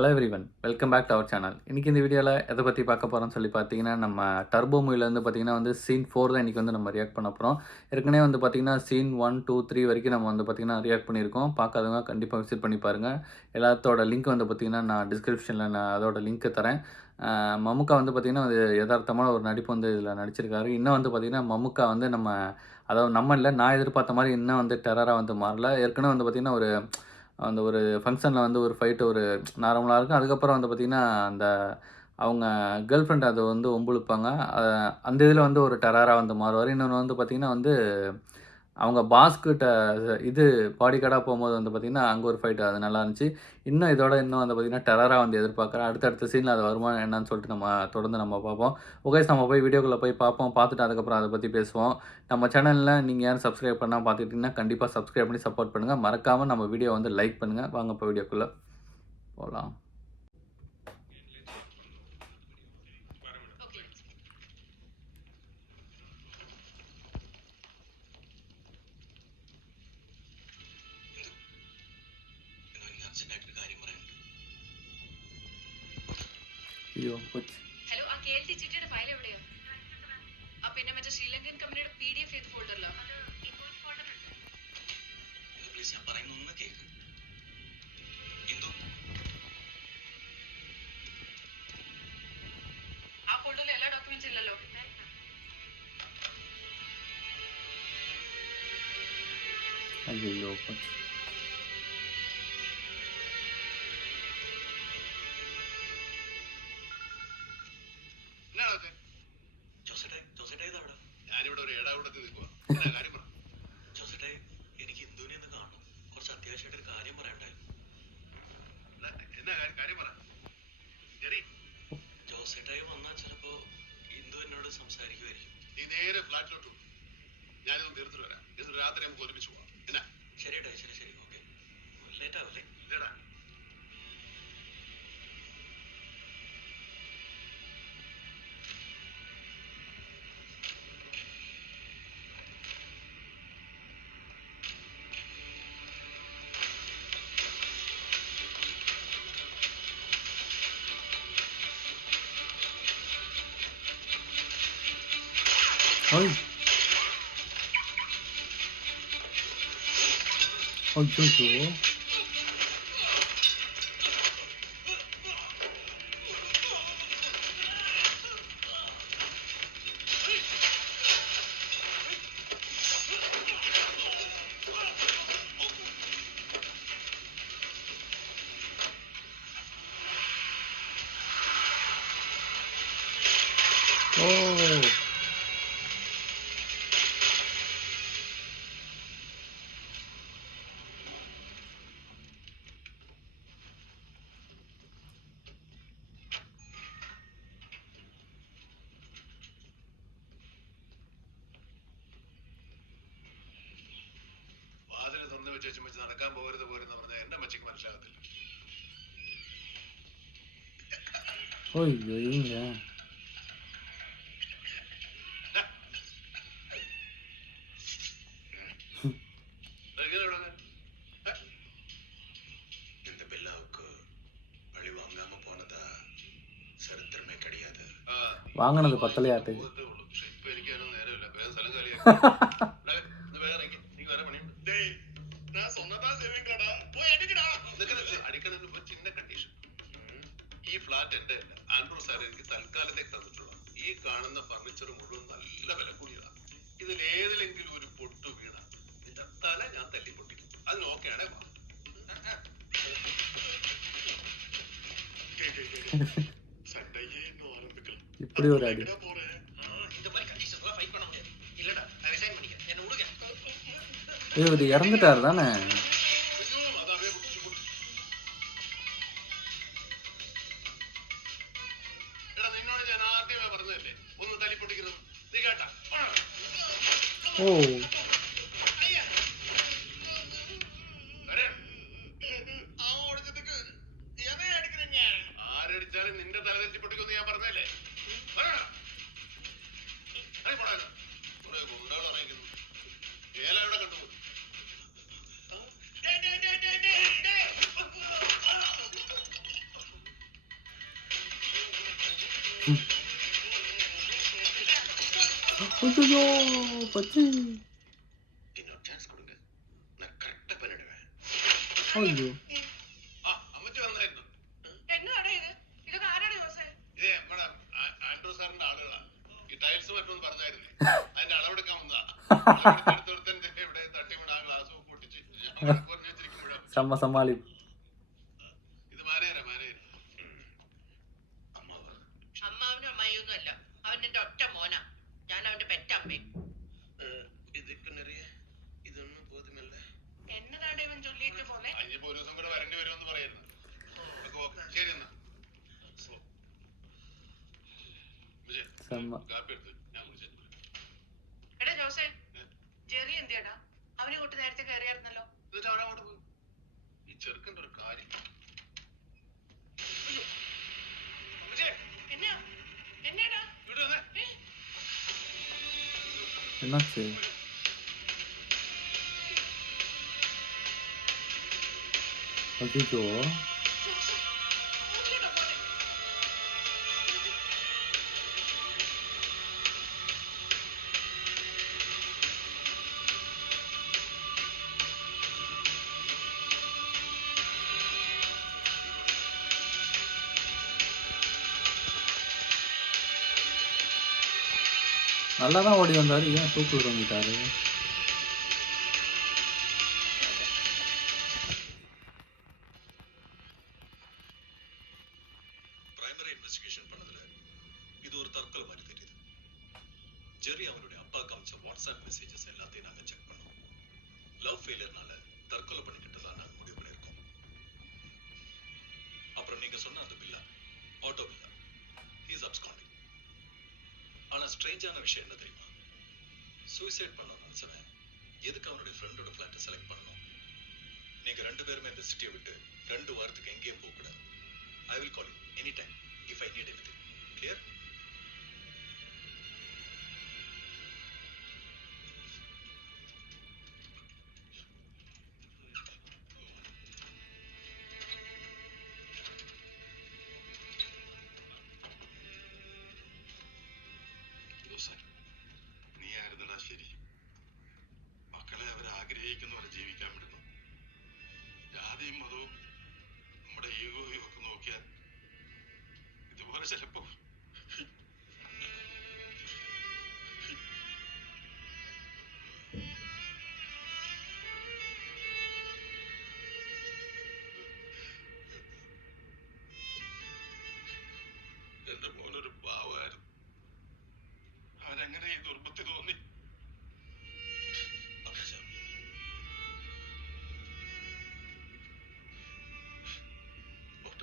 Hello everyone, welcome back to our channel. இன்றைக்கி இந்த வீடியோவில் எதை பற்றி பார்க்க போகிறோம்னு சொல்லி பார்த்தீங்கன்னா, நம்ம டர்போ மூவிலேருந்து பார்த்தீங்கன்னா சீன் 4 தான் இன்றைக்கி நம்ம ரியாக்ட் பண்ண போகிறோம். ஏற்கனவே பார்த்தீங்கன்னா சீன் 1, 2, 3 வரைக்கும் நம்ம பார்த்தீங்கன்னா ரியாக்ட் பண்ணியிருக்கோம். பார்க்காதவங்க கண்டிப்பாக விசிட் பண்ணி பாருங்கள். எல்லாத்தோட லிங்க் பார்த்தீங்கன்னா நான் டிஸ்கிரிப்ஷனில் அதோட லிங்க்கு தரேன். மம்முக்கா பார்த்தீங்கன்னா யதார்த்தமான ஒரு நடிப்பு இதில் நடிச்சிருக்காரு. இன்னும் பார்த்தீங்கன்னா மம்முக்கா நம்ம அதாவது நம்ம இல்லை, நான் எதிர்பார்த்த மாதிரி இன்னும் டெரராக மாறல. ஏற்கனவே பார்த்தீங்கன்னா அந்த ஒரு ஃபங்ஷனில் ஒரு ஃபைட்டு ஒரு நார்மலாக இருக்கும். அதுக்கப்புறம் பார்த்தீங்கன்னா, அந்த அவங்க கேர்ள் ஃப்ரெண்ட் அதை வம்பிழுப்பாங்க. அந்த இதில் ஒரு டெரரா மாறுவார். இன்னொன்று பார்த்தீங்கன்னா அவங்க பாஸ்கிட்ட இது பாடி கார்டாக போகும்போது பார்த்தீங்கன்னா, அங்கே ஒரு ஃபைட் அது நல்லா இருந்துச்சு. இன்னும் பார்த்தீங்கன்னா டெரரா எதிர்பார்க்குறேன். அடுத்தடுத்த சீனில் அது வருமா என்னன்னு சொல்லிட்டு நம்ம தொடர்ந்து பார்ப்போம். ஓகே, நம்ம போய் வீடியோக்குள்ளே போய் பார்ப்போம். பார்த்துட்டு அதுக்கப்புறம் அதை பற்றி பேசுவோம். நம்ம சேனலில் நீங்கள் யாரும் சப்ஸ்கிரைப் பண்ணால் பார்த்துக்கிட்டிங்கன்னா கண்டிப்பாக சப்ஸ்கிரைப் பண்ணி சப்போர்ட் பண்ணுங்கள். மறக்காமல் நம்ம வீடியோ லைக் பண்ணுங்கள். வாங்க இப்போ வீடியோக்குள்ளே போகலாம். അയ്യോ ഹലോ ആ കേഎൽസി ചിട്ടിയുടെ ഫയൽ എവിടെയാ? ആ പിന്നെ മറ്റേ ശ്രീലങ്കൻ കമ്പനിയുടെ PDF ഏത് ഫോൾഡറിലാ? പ്ലീസ് ഞാൻ പറയുന്ന ഒന്ന് കേക്ക്. ഇന്ദു, ആ ഫോൾഡറിൽ എല്ലാ ഡോക്യുമെന്റ്സ് ഇല്ലല്ലോ. അയ്യോ ഞാനിവിടെ ഒരു ഏടാകൂടത്തിൽ നിൽക്കുക. കാര്യം പറ ജോസേട്ടെ. എനിക്ക് ഇന്ദുവിനെ ഒന്ന് കാണണം. കുറച്ച് അത്യാവശ്യമായിട്ടൊരു കാര്യം പറയണ്ടായിരുന്നു. എന്നാ കാര്യം പറ ജെറി. ജോസേട്ടായി വന്നാൽ ചിലപ്പോ ഇന്ദു എന്നോട് സംസാരിക്കുമായിരിക്കും. നീ നേരെ ഫ്ലാറ്റിലോട്ട് പോകും. ഞാനിത് തീർത്തിട്ട് വരാം. ഇന്ന് രാത്രി നമുക്ക് ഒരുമിച്ച് പോവാം. എന്നാ? ശരിയേട്ടാ, ശരി. ഓക്കെ, ലേറ്റ് ആവല്ലേ? ഇതേടാ. Ay. അയ്യോ ഓ വെച്ച് നടക്കാൻ പോകരുത് പറഞ്ഞാൽ എന്റെ മച്ചിക്ക് മനസ്സിലാകത്തില്ല. இந்த பில்லாவுக்கு பழி வாங்காம போனதா சரித்திரமே கிடையாது. வாங்கினது பத்தலையாட்டு. இப்ப എനിക്ക് അതിനൊന്നും നേരമില്ല. വേറെ സ്ഥലം കാലിയാക്കി ഈ ഫ്ലാറ്റ് എന്റെ ആൻഡ്രൂ സാർ എനിക്ക് തൽക്കാലത്തേക്ക് തന്നിട്ടുള്ള ഈ കാണുന്ന ഫർണിച്ചർ മുഴുവൻ നല്ല വില കൂടിയതാണ്. ഇതിൽ ഏതിലെങ്കിലും ഒരു പൊട്ടു വീണ നിന്റെ തല ഞാൻ തല്ലി പൊട്ടിക്കും. അതിന് ഓക്കെയാണേ. இப்படி ஒரு அடி. இவர் இறந்துட்டாரு தானே? ഓ ആരടിച്ചാലും നിന്റെ തല തെറ്റി പൊട്ടിക്കൊന്ന് ഞാൻ പറഞ്ഞല്ലേ? ഏലവിടെ കണ്ടുപോയി. ஐயோ பச்சி. இன்னொரு சான்ஸ் கொடுங்க, நான் கரெக்டா பண்ணிடுவேன். ஐயோ അമ്മച്ചി വന്നായിരുന്നു. എന്നതാടാ ഇത്? ഇതൊക്കെ ആരാണ് ജോസേ? ഇത് നമ്മുടെ ആൻഡ്രൂ സാറിന്റെ ആളുകളാ. ഈ ടൈൽസ് മറ്റൊന്ന് പറഞ്ഞായിരുന്നേ, അതിന്റെ അളവെടുക്കാൻ വന്നതാ. അളവെടുത്തെടുത്തെടുത്ത് ഇവിടെ തട്ടിവിടെ ആ ഗ്ലാസ് പൊട്ടിച്ച് വെച്ചിരിക്കുമ്പോഴാണ് செம்ம சமாளிப்பு. ഇത് മാരേരാ മാരേരാ. അമ്മാവ് അമ്മാവനും അമ്മായിയൊന്നും അല്ല, അവൻ എന്റെ ഒറ്റ മോനാ. ഞാൻ അവന്റെ പെറ്റമ്മയും. ഇതൊക്കെ നിറയെ ഇതൊന്നും പോതുമല്ല. എന്നതാടാ ഇവൻ ചൊല്ലിയിട്ട് പോന്നെ? അഞ്ഞിപ്പോ ഒരു ദിവസം കൂടെ വരേണ്ടി വരുമെന്ന് പറയായിരുന്നു. ശരി എന്നാ വിജയ്, செம்ம. കാപ്പി എടുത്ത് ഞാൻ കുടിച്ചിട്ട് വരാം. എടാ ജോസേ, ജെറി എന്തിയാടാ? അവനെ കൂട്ടി നേരത്തെ കയറിയായിരുന്നല്ലോ. എന്നിട്ട് അവരങ്ങോട്ട് പോയി. ഈ ചെറുക്കൻ്റെ ഒരു കാര്യം. അയ്യോ. വിജയ്, എന്നാ എന്നാടാ? ഇവിടെ വന്നേ. என்னாச்சு? ஐயோ ജോസേ, ഓടിയടാ മോനെ. நல்லா தான் ஓடி வந்தாரு, ஏன் தூக்கு வாங்கிட்டாரு? பிரைமரி இன்வெஸ்டிகேஷன் பண்ணதுல இது ஒரு தற்கொலை மாதிரி தெரியுது. ஜெர்ரி அவருடைய அப்பாவுக்கு அமைச்ச வாட்ஸ்அப் மெசேஜஸ் எல்லாத்தையும் நாங்க செக் பண்ணோம். லவ் ஃபெயிலியர்னால தற்கொலை பண்ணிக்கிட்டதா நாங்க முடிவு பண்ணியிருக்கோம். அப்புறம் நீங்க சொன்ன அந்த பில்லா, ஆட்டோ பில்லா, ஹீஸ் அப்ஸ்காண்டிங். ஆனா ஸ்ட்ரேஞ்சான விஷயம் என்ன தெரியுமா? சூசைட் பண்ண நினைச்சவன் எதுக்கு அவனுடைய ஃப்ரெண்டோட ஃபிளாட்டை செலக்ட் பண்ணணும்? நீங்க ரெண்டு பேருமே இந்த சிட்டியை விட்டு 2 வாரத்துக்கு எங்கேயும் போக கூடாது. I will call you anytime if I need anything. Clear? നീ ആയിരുന്നടാ ശരി. മക്കളെ അവർ ആഗ്രഹിക്കുന്നവരെ ജീവിക്കാൻ വിടുന്നു. ജാതിയും മതവും നമ്മുടെ ഈഗോയും ഒക്കെ നോക്കിയാൽ ഇതുപോലെ ചിലപ്പോ എന്റെ മോനൊരു പാവായിരുന്നു. അവനെങ്ങനെ ഈ ദുർബുദ്ധി തോന്നി? ഒറ്റ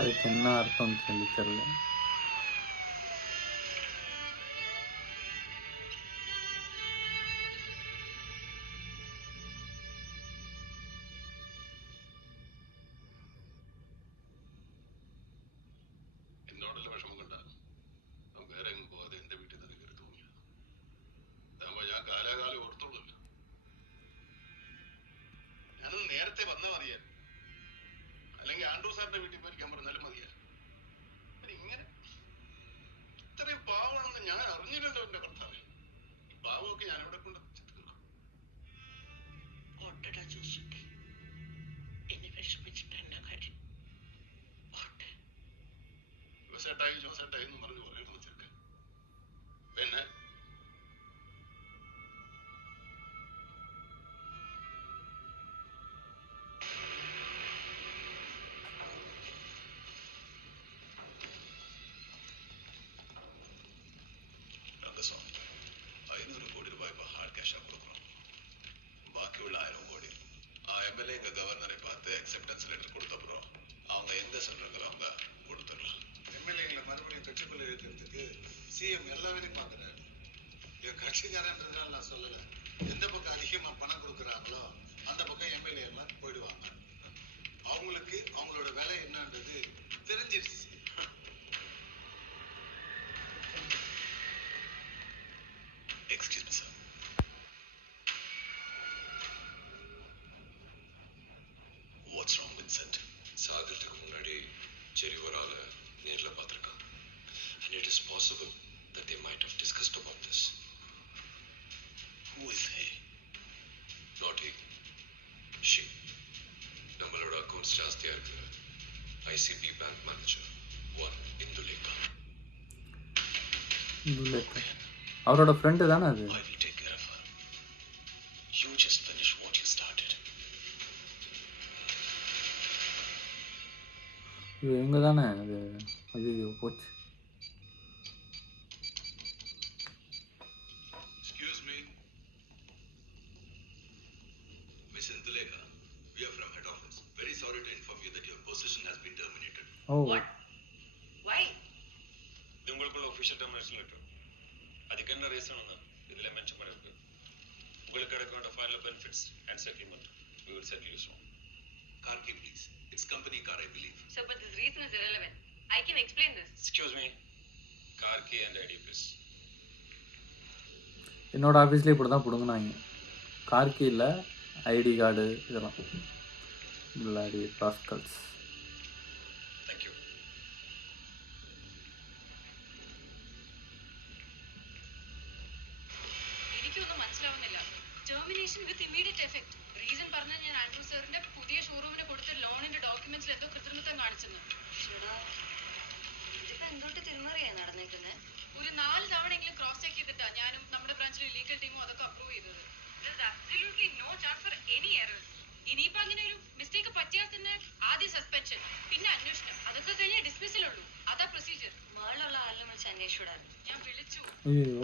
அதுக்கு என்ன அர்த்தம் சொல்லி தெரியல. എന്നോടുള്ള വിഷമം കണ്ട അവൻ വേറെ എങ്ങും പോകാതെ എന്റെ വീട്ടിൽ തന്നെ കയറി തൂങ്ങിയത്. അതാകുമ്പോ ഞാൻ കാലാകാലം ഓർത്തോളൂല്ലോ. ഞാനൊന്ന് നേരത്തെ വന്നാ മതിയാ, അല്ലെങ്കിൽ ആൻഡ്രൂ സാറിന്റെ വീട്ടിൽ പോയിരിക്കാൻ പറഞ്ഞാലും മതിയാ. ഇങ്ങനെ ഇത്രയും പാവമാണെന്ന് ഞാൻ അറിഞ്ഞില്ലല്ലോ എന്റെ ഭർത്താവ്. ഈ പാവമൊക്കെ ഞാൻ ഇവിടെ കൊണ്ട് ഓട്ടടാ ജോസുട്ടി, എന്നെ വിഷമിച്ചിട്ട് എന്നെ കാര്യം. ജോസേട്ടായി ജോസേട്ടായി എന്ന് പറഞ്ഞു പറയുന്നത് ചെറുക്കൻ. പിന്നെ രംഗസ്വാമി 500 கோடி ரூபாய் இப்போ ஹார்ட் கேஷா கொடுக்குறோம். பாக்கி உள்ள 1000 கோடி எம்எல்ஏ எங்க கவர்னரை பார்த்து அக்செப்டன்ஸ் லெட்டர் கொடுத்தப்புறம் அவங்க எங்க சொல்றாங்களோ அவங்க கொடுத்துடலாம். எம்எல்ஏங்களை மறுபடியும் கட்சிக்குள்ள எழுதுறதுக்கு சிஎம் எல்லா வேலையும் பார்க்குறாரு. என் கட்சிக்காரன்றதுனால நான் சொல்லல. எந்த பக்கம் அதிகமா பணம் கொடுக்குறாங்களோ அந்த பக்கம் எம்எல்ஏ எல்லாம் போயிடுவாங்க. அவங்களுக்கு அவங்களோட வேலை என்னன்றது தெரிஞ்சிருச்சு. Jerry ஒரு ஆளை நேர்ல பார்த்திருக்கான். And it is possible that they might have discussed about this. Who is he? Not he. She. நம்மளோட அக்கௌண்ட்ஸ் ஜாஸ்தியா இருக்கிற ICP bank manager one Indulekha. அவரோட ஃப்ரெண்டு தானே அது. I will take care of her. You just finish what you started. இது இவங்க தானே அது. ஐயோ போச்சு. Excuse me. Miss Indulekha, we are from head office. Very sorry to inform you that your position has been terminated. O What? Why? இது உங்களுக்குள்ள official termination letter. அதுக்கு என்ன ரீசன் இதுல மென்ஷன் பண்ணிருக்கு. உங்களுக்கு கிடைக்க வேண்டிய final benefits and settlement we will settle you soon. Car key please. It's company car I believe. Sir, but this reason is irrelevant. I can explain this. Excuse me. Car key and ID please. என்னோட ஆஃபீஸ்லேயே இப்படி தான் பிடுங்கினாங்க. கார்க்கு இல்லை, ID card இதெல்லாம். Bloody rascals. Thank you. എനിക്കൊന്നും മനസ്സിലാവുന്നില്ല. Termination with immediate effect. Reason പറഞ്ഞാൽ ഞാൻ Andrew സാറിന്റെ പുതിയ ഷോറൂമിന് കൊടുത്ത ലോണിന്റെ ഡോക്യുമെന്റ്സിൽ എന്തോ കൃത്രിമത്വം കാണിച്ചെന്ന്. ഇതിപ്പോ എന്തോട്ട് തിരുമറിയാ നടന്നേക്കുന്നത്? ഒരു 4 തവണയെങ്കിലും ക്രോസ് ചെക്ക് ചെയ്തിട്ടാ ഞാനും നമ്മുടെ ബ്രാഞ്ചിലെ ലീഗൽ ടീമും അതൊക്കെ അപ്രൂവ് ചെയ്തത്. Absolutely no chance for any errors. ഇനിയിപ്പോ അങ്ങനെ ഒരു മിസ്റ്റേക്ക് പറ്റിയാൽ തന്നെ ആദ്യം സസ്പെൻഷൻ, പിന്നെ അന്വേഷണം, അതൊക്കെ കഴിഞ്ഞാൽ ഡിസ്മിസലുള്ളൂ. അതാ പ്രൊസീജിയർ. മേളുള്ള ആളിനെ വിളിച്ച് അന്വേഷിച്ചിടാറ്. ഞാൻ വിളിച്ചു,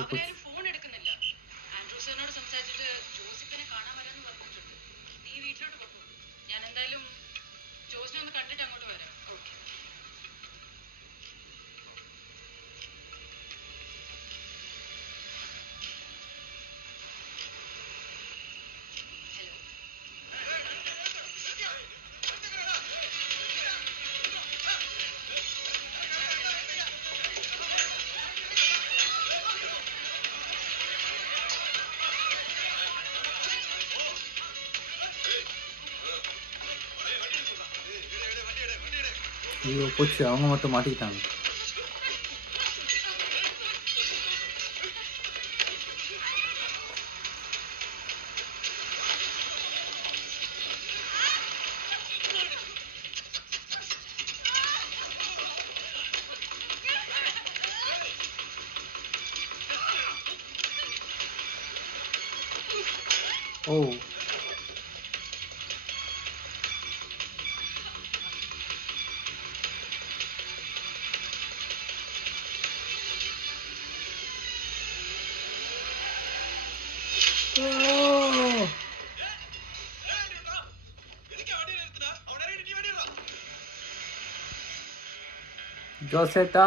അവരാരും ഫോൺ എടുക്കുന്നില്ല. ആൻഡ്രൂ സാറിനോട് സംസാരിച്ചിട്ട് ജോസിപ്പിനെ കാണാൻ വരാമെന്ന് പറഞ്ഞിട്ടുണ്ട്. നീ വീട്ടിലോട്ട് പോകും. ഞാൻ എന്തായാലും ജോസിനെ ഒന്ന് കണ്ടിട്ട് അങ്ങോട്ട് വരാം. ഓക്കെ. ஐயோ போச்சு, அவங்க மட்டும் மாட்டிக்கிட்டாங்க. ஓ ജോസേട്ടാ,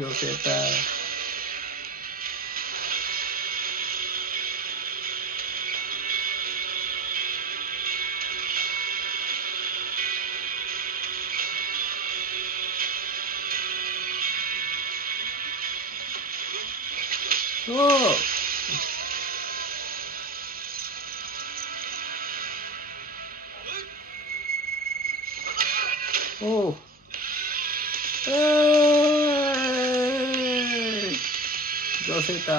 ജോസേട്ടാ. ഓ ഓ ജോസേട്ടാ.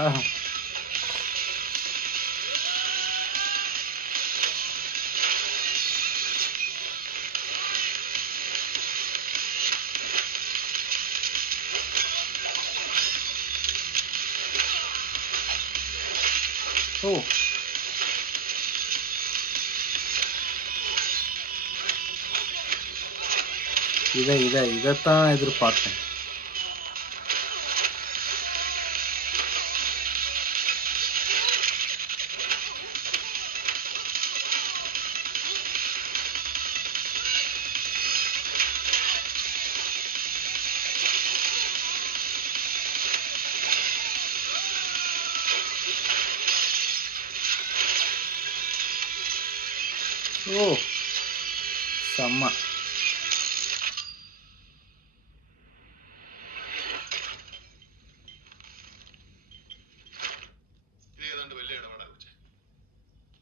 ഓ ഇതെത്താണ് എതിർപ്പാർത്തൻ. ഓ സമ്മ. ഏതാണ്ട് വലിയ ഇടപാടാ കൊച്ചേ.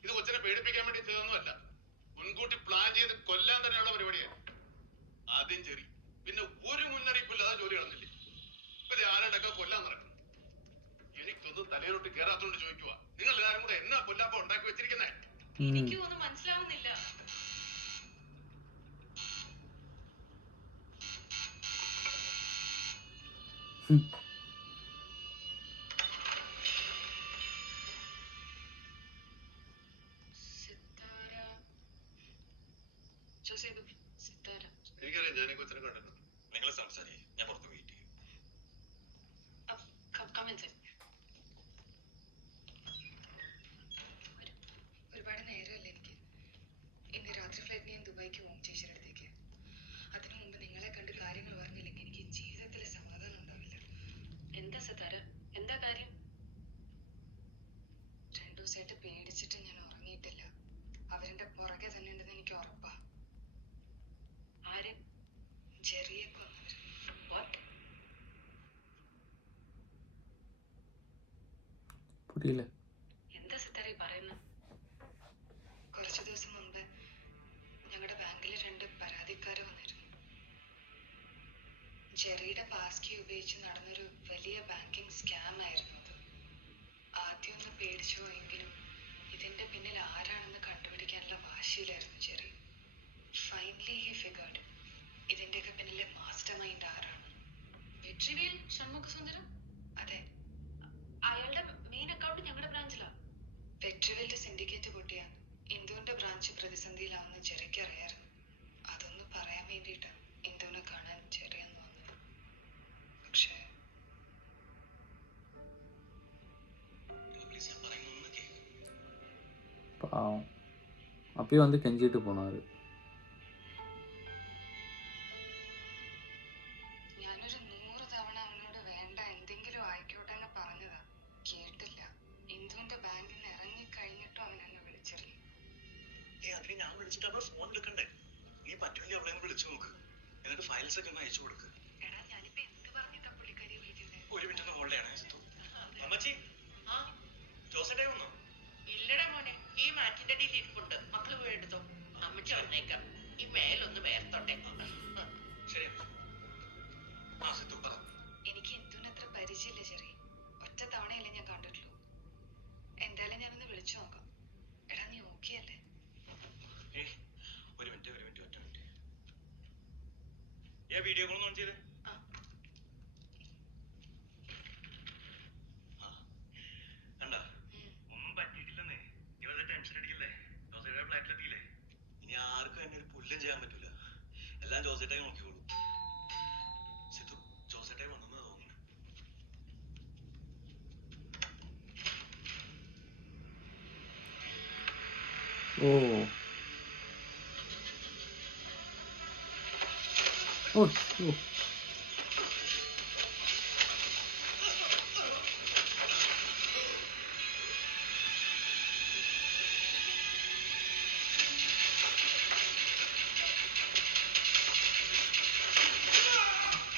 ഇത് കൊച്ചിനെ പേടിപ്പിക്കാൻ വേണ്ടി ചെയ്തൊന്നുമല്ല. മുൻകൂട്ടി പ്ലാൻ ചെയ്ത് കൊല്ലാൻ തന്നെയുള്ള പരിപാടിയാണ്. ആദ്യം ചെറി, പിന്നെ ഒരു മുന്നറിയിപ്പില്ലാതെ ജോലി കളഞ്ഞില്ലേ? ഇപ്പൊ ആനടക്കം കൊല്ലാൻ നടക്കണം. എനിക്കൊന്നും തലയിലോട്ട് കേറാത്തോണ്ട് ചോദിക്കുക, നിങ്ങൾ എല്ലാവരും കൂടെ എന്നാ കൊല്ലാപ്പ ഉണ്ടാക്കി വെച്ചിരിക്കുന്നേ? എനിക്കും ഒന്നും മനസ്സിലാവുന്നില്ല. സിത്താര ജോസേബ്, സിത്താര. എനിക്കറിയാം, ഞാൻ ഈ കൊച്ചിനെ കണ്ടിട്ടുണ്ട്. നിങ്ങൾ സംസാരിക്കും, ഞാൻ പുറത്ത് വെയിറ്റ് ചെയ്യും. ഒരുപാട് നേരമല്ല എനിക്ക്. ഇന്ന് രാത്രി ഫ്ലൈറ്റ് ഞാൻ ദുബായിക്ക് പോകും ചേച്ചിയുടെ അടുത്തേക്ക്. അതിനു മുമ്പ് നിങ്ങളെ കണ്ട് കാര്യങ്ങൾ പറഞ്ഞില്ലെങ്കിൽ എനിക്ക് ജീവിതത്തിലെ സമാധാനം ഉണ്ടാവില്ല. എന്താ സിത്താര, എന്താ കാര്യം? 2 ദിവസമായിട്ട് പേടിച്ചിട്ട് ഞാൻ ഉറങ്ങിയിട്ടില്ല. അവരുടെ പുറകെ തന്നെ ഉണ്ടെന്ന് എനിക്ക് ഉറപ്പാ. ആര്? ചെറിയ കൊന്നവര്. പുരിയില്ല. എന്താ സിത്താര ഈ പറയുന്നത്? കുറച്ചു ദിവസം മുമ്പ് ഞങ്ങളുടെ ബാങ്കിൽ 2 പരാതിക്കാര് വന്നിരുന്നു. ജെറിയുടെ പാസ് കീ ഉപയോഗിച്ച് നടന്നൊരു വലിയ ബാങ്കിങ് സ്കാം ആയിരുന്നു അത്. ആദ്യം ഒന്ന് പേടിച്ചു പോയെങ്കിലും ഇതിന്റെ പിന്നിൽ ആരാണെന്ന് കണ്ടുപിടിക്കാനുള്ള വാശിയിലായിരുന്നു ജെറി. ഫൈനലി ഹി ഫിഗേർഡ് ഇതിന്റെയൊക്കെ പിന്നിലെ മാസ്റ്റർ മൈൻഡ് ആരാണ്. വെട്രിവേൽ ഷൺമുഖസുന്ദരം? അതെ. അയാളുടെ മെയിൻ അക്കൗണ്ട് ഞങ്ങളുടെ ബ്രാഞ്ചിലാ. വെട്രിവേലിന്റെ സിൻഡിക്കേറ്റ് പൊട്ടിയ ഇന്ദുവിന്റെ ബ്രാഞ്ച് പ്രതിസന്ധിയിലാവുന്ന ജെറിക്ക് അറിയായിരുന്നു. അതൊന്ന് പറയാൻ വേണ്ടിയിട്ടാ ഇന്ദുവിനെ കാണാൻ ജെറി എന്ന് വന്നത്. പക്ഷേ பாவம். அப்பயும் வந்து கெஞ்சிட்டு போனாரு. ഞാനൊരു 100 തവണ അവനോട് വേണ്ട എന്തെങ്കിലും ആയിക്കോട്ടെ എന്ന് പറഞ്ഞതാ. കേട്ടില്ല. ഇന്ദുവിന്റെ ബാങ്കിൽ നിന്ന് ഇറങ്ങി കഴിഞ്ഞിട്ടും അവൻ എന്നെ വിളിച്ചിരുന്നു. അതിന് ഞാൻ വിളിച്ചിട്ട് അവൾ ഫോൺ എടുക്കണ്ടേ? നീ പറ്റുമെങ്കിൽ അവളെ വിളിച്ചു നോക്ക്, എന്നിട്ട് ഫയൽസ് ഒക്കെ ഒന്ന് അയച്ചു കൊടുക്ക്. എടാ ഞാനിപ്പോ എന്ത് പറഞ്ഞിട്ടാ പുള്ളിക്കാരിയെ വിളിക്കുന്നത്? ഒരു മിനിറ്റ് ഹോൾഡാണ്. അമ്മച്ചി, ജോസേട്ടേ വന്നോ? ഇല്ലടാ മോനെ, ഈ മാറ്റിന്റെ അടിയിൽ ഇരിപ്പുണ്ട്. മക്കള് പോയി എടുത്തോ. അമ്മച്ചി വന്നേക്കാം. ഈ മേലൊന്ന് വേർത്തോട്ടെ. ശരി. സിത്തു പറ. എനിക്ക് ഇന്ദുവിന് അത്ര പരിചയമില്ല ചെറിയ. ഒറ്റ തവണയല്ലേ ഞാൻ കണ്ടിട്ടുള്ളൂ. എന്തായാലും ഞാനൊന്ന് വിളിച്ചു നോക്കാം. എടാ നീ ഓക്കെ അല്ലേ? ഒരു മിനിറ്റ് ഒറ്റ മിനിറ്റ്. ഈ വീഡിയോ കോൾ ഓൺ ചെയ്തേ. കണ്ടാ, ഒന്നും പറ്റിയിട്ടില്ലെന്നേ. ഇവരുടെ ടെൻഷൻ അടിക്കില്ലേ? ജോസേട്ട ഫ്ലാറ്റിലെത്തിയില്ലേ? ഇനി ആർക്കും എന്നെ ഒരു പുല്ലും ചെയ്യാൻ പറ്റൂല. എല്ലാം ജോസേട്ടായി നോക്കിക്കോളൂ. സിത്തു, ജോസേട്ടായി വന്നെന്നാ തോന്നുന്നു. ஓ ஓ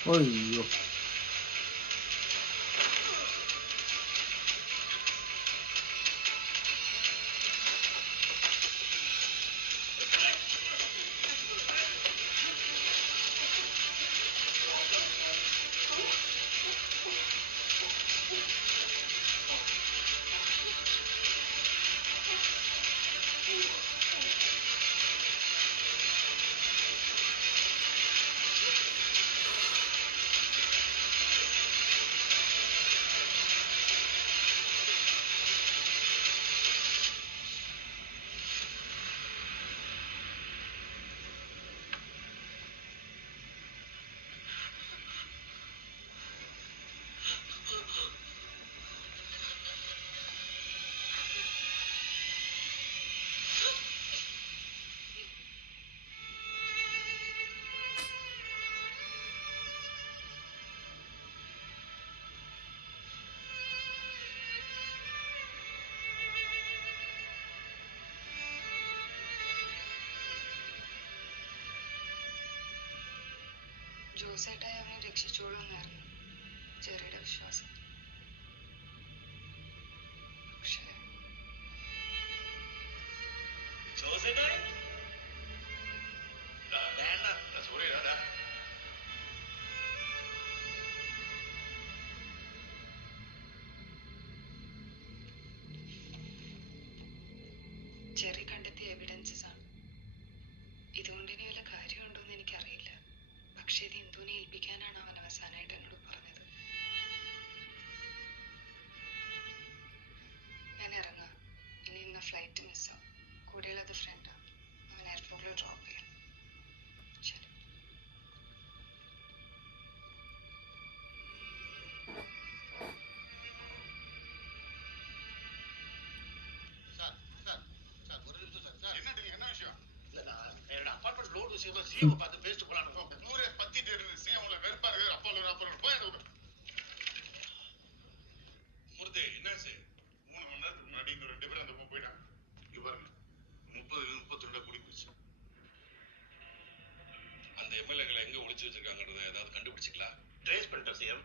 ஓ ஐயோ ജോസേട്ടായി അവനെ രക്ഷിച്ചോളൂന്നായിരുന്നു ചെറിയുടെ വിശ്വാസം. പക്ഷേ ജോസേട്ടായി വേണ്ട. സോറി ഏൽപ്പിക്കാനാണ് അവൻ അവസാനമായിട്ട് എന്നോട് പറഞ്ഞത്. ഞാൻ ഇറങ്ങാം. ഇനി ഇന്ന് ഫ്ലൈറ്റ് മിസ്സാവും. കൂടെയുള്ളത് ഫ്രണ്ടാണ്. അവൻ എയർപോർട്ടിൽ ഡ്രോപ്പ് ചെയ്യും. ശരി. சார் சார் சார் ஒரு நிமிஷம் சார் சார் என்ன விஷயம் இல்ல நான் என்னோட அபார்ட்மெண்ட் லோன் விஷயமா சிஎம் பார்த்து பேசிட்டு போலான்னு ஊரே பத்திட்டு இருக்கு சிஎம்ல வெறுப்பா இருக்கு அப்போ போய் மூர்த்தி என்னாச்சு 3 மணி நேரத்துக்கு முன்னாடி இங்க 2 பேரும் அந்த பக்கம் போயிட்டாங்க. இங்க பாருங்க 30-32 குடி போச்சு. அந்த எம்எல்ஏக்களை எங்க ஒளிச்சு வச்சிருக்காங்கன்றத ஏதாவது கண்டுபிடிச்சிக்கலாம்? ட்ரேஸ் பண்ணிட்டோம் சிஎம்.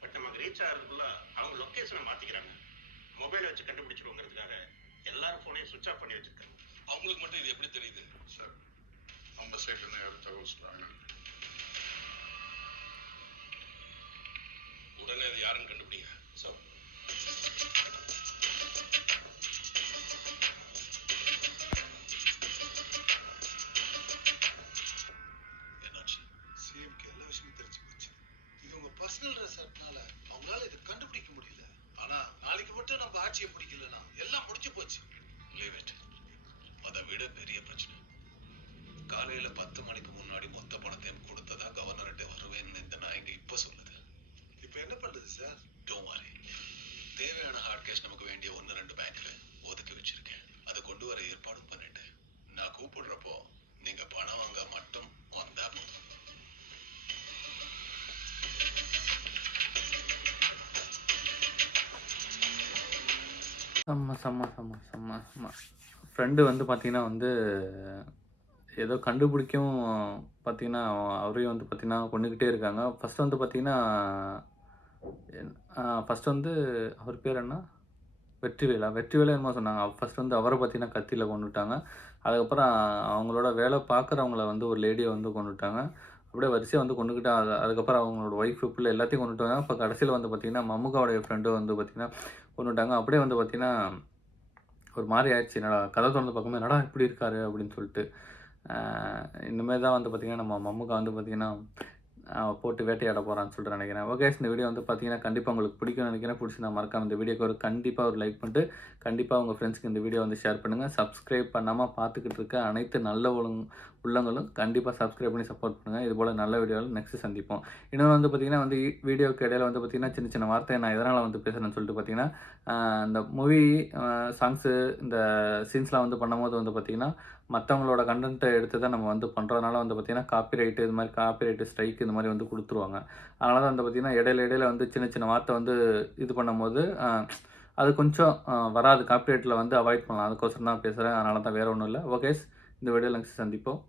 பட் நமக்கு ரீச் ஆகிறதுக்குள்ள அவங்க லொகேஷனை மாத்திக்கிறாங்க. மொபைல் வச்சு கண்டுபிடிச்சிருவோங்கிறதுக்காக எல்லாரும் போனையும் சுவிட்ச் ஆஃப் பண்ணி வச்சிருக்காங்க. அவங்களுக்கு மட்டும் இது எப்படி தெரியுது சார்? நம்ம சைட்ல இருந்து யாரும் தகவல் சொல்றாங்க. உடனே அது யாருன்னு கண்டுபிடிங்க சார். என்னாச்சு? சிஎம்க்கு எல்லா விஷயமும் தெரிஞ்சு போச்சு. இது உங்க பர்சனல் ரெசார்ட்னால அவங்களால இதை கண்டுபிடிக்க முடியல. ஆனா நாளைக்கு மட்டும் நம்ம ஆட்சியை பிடிக்கலன்னா எல்லாம் முடிஞ்சு போச்சு. Leave it. அதை விட பெரிய பிரச்சனை. காலையில 10 மணிக்கு முன்னாடி மொத்த பணத்தையும் கொடுத்ததா கவர்னர்கிட்ட வருவேன்னு இந்த நாயங்க இப்ப சொல்லுது. இப்ப என்ன பண்றது சார்? Don't worry. தேவையான ஹார்ட் கேஷ் நமக்கு வேண்டிய 1-2 பேங்க்ல ஒதுக்கி வச்சிருக்கேன். அதை கொண்டு வர ஏற்பாடும் பண்ணிட்டேன். நான் கூப்பிடுறப்போ நீங்க பணம் வாங்க மட்டும் வந்தா போதும். செம்ம ஃப்ரெண்டு வந்து பார்த்தீங்கன்னா வந்து ஏதோ கண்டுபிடிக்கவும் பார்த்தீங்கன்னா அவரையும் வந்து பார்த்தீங்கன்னா கொண்டுக்கிட்டே இருக்காங்க. ஃபஸ்ட்டு வந்து பார்த்தீங்கன்னா ஃபஸ்ட்டு வந்து அவர் பேர் என்ன? வெற்றிவேலா என்னமோ சொன்னாங்க. ஃபஸ்ட்டு வந்து அவரை பார்த்தீங்கன்னா கத்தியில் கொண்டுட்டாங்க. அதுக்கப்புறம் அவங்களோட வேலை பார்க்குறவங்கள வந்து ஒரு லேடியை வந்து கொண்டுட்டாங்க. அப்படியே வரிசையாக வந்து கொண்டுக்கிட்டு அதுக்கப்புறம் அவங்களோட ஒய்ஃபு பிள்ளை எல்லாத்தையும் கொண்டுட்டாங்க. இப்போ கடைசியில் வந்து பார்த்திங்கன்னா மம்முக்காவுடைய ஃப்ரெண்டு வந்து பார்த்திங்கன்னா கொண்டுட்டாங்க. அப்படியே வந்து பார்த்திங்கன்னா ஒரு மாதிரி ஆயிடுச்சு. என்னடா கதை திறந்து பார்க்கும்போது என்னடா இப்படி இருக்காரு அப்படின்னு சொல்லிட்டு இனிமேல் தான் வந்து பார்த்திங்கன்னா நம்ம மம்முக்கா வந்து பார்த்திங்கன்னா போட்டு வேட்டையாட போகிறான்னு சொல்லிட்டு நினைக்கிறேன். ஓகே, இந்த வீடியோ வந்து பார்த்தீங்கன்னா கண்டிப்பாக உங்களுக்கு பிடிக்கும்னு நினைக்கிறேன். பிடிச்சி நான் மறக்காம இந்த வீடியோக்கு கண்டிப்பாக ஒரு லைக் பண்ணிட்டு கண்டிப்பாக உங்கள் ஃப்ரெண்ட்ஸ்க்கு இந்த வீடியோ வந்து ஷேர் பண்ணுங்கள். சப்ஸ்கிரைப் பண்ணாமல் பார்த்துக்கிட்டு இருக்க அனைத்து நல்ல உள்ளங்களும் கண்டிப்பாக சப்ஸ்கிரைப் பண்ணி சப்போர்ட் பண்ணுங்கள். இது போல் நல்ல வீடியோவில் நெக்ஸ்ட்டு சந்திப்போம். இன்னொன்று வந்து பார்த்திங்கன்னா வந்து வீடியோக்கு இடையில வந்து பார்த்திங்கன்னா சின்ன சின்ன வார்த்தை நான் எதனால் வந்து பேசுகிறேன்னு சொல்லிட்டு பார்த்திங்கன்னா இந்த மூவி சாங்ஸு இந்த சீன்ஸ்லாம் வந்து பண்ணும்போது வந்து பார்த்திங்கன்னா மற்றவங்களோட கண்டென்ட்டை எடுத்து தான் நம்ம வந்து பண்ணுறதுனால வந்து பார்த்திங்கன்னா காப்பிரைட்டு இது மாதிரி காப்பிரைட்டு ஸ்ட்ரைக் இந்த மாதிரி வந்து கொடுத்துருவாங்க. அதனால தான் வந்து பார்த்திங்கன்னா இடையில வந்து சின்ன சின்ன வார்த்தை வந்து இது பண்ணும்போது அது கொஞ்சம் வராது, காப்பிரைட்டில் வந்து அவாய்ட் பண்ணலாம். அதுக்கோசரம் தான் பேசுகிறேன். அதனால தான் வேறு ஒன்றும் இல்லை. ஓகே, இந்த வீடியோவில் நெக்ஸ்ட் சந்திப்போம்.